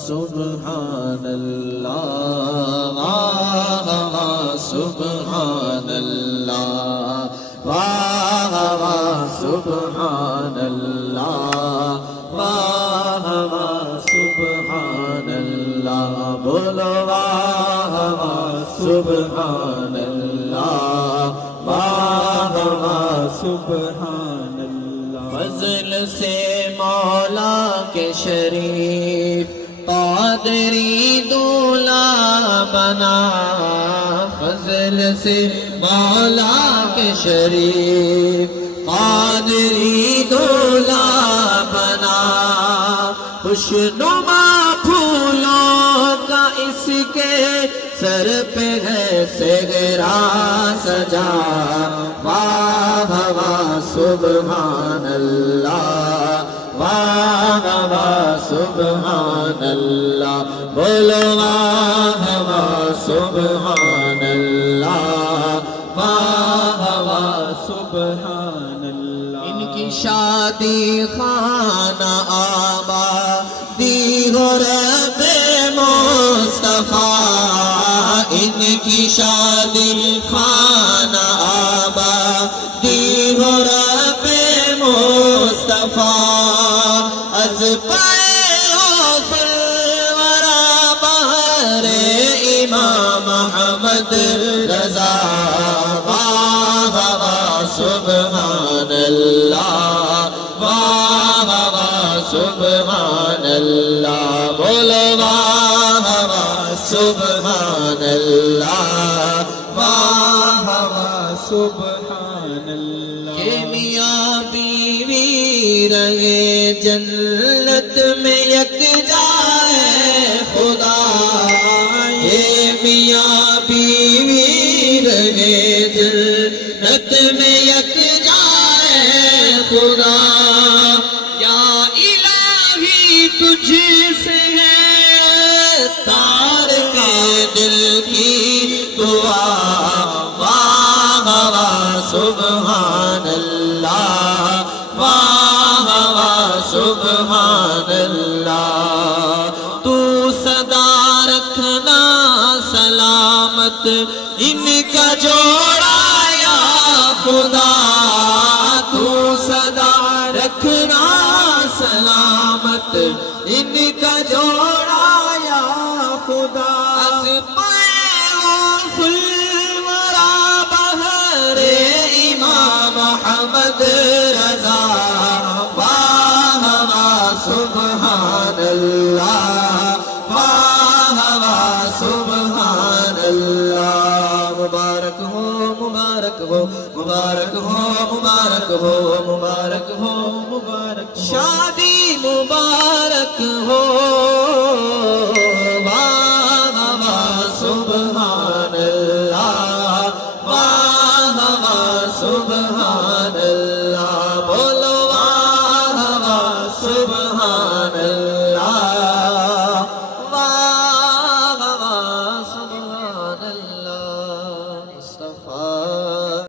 سبحان اللہ سبحان اللہ واہ واہ سبحان اللہ واہ واہ سبحان اللہ بولو واہ واہ سبحان اللہ واہ واہ سبحان اللہ فضل سے مولا کے شریف قادری دولہ بنا فضل سے مولا کے شریف قادری دولہ بنا خوشنما پھولوں کا اس کے سر پہ ہے سہرا سجا واہ واہ سبحان اللہ واہ واہ سبحان اللہ بولو واہ واہ سبحان اللہ واہ واہ سبحان اللہ ان کی شادی خانہ آبادی ہو رب مصطفیٰ ان کی شادی خانہ آبادی ہو رب مصطفیٰ از پیوف الورا بہر امام احمد رضا واہ واہ سبحان اللہ واہ واہ سبحان اللہ بولو واہ واہ سبحان اللہ واہ واہ سبحان اللہ کہ میاں بیوی رہے جنت میں یکجا ہے خدا یہ میاں بیوی رہے جنت میں یکجا ہے خدا یا الہی تجھ سے ہے تار کے دل کی دعا واہ واہ سبحان اللہ واہ واہ سبحان اللہ تو صدا رکھنا سلامت ان کا جوڑا یا خدا تو صدا رکھنا سلامت ان کا جوڑا یا خدا از پیوف الورا بہر امام احمد رضا واہ واہ سبحان اللہ واہ واہ سبحان اللہ مبارک ہو مبارک ہو مبارک ہو مبارک ہو مبارک ہو مبارک شادی مبارک ہو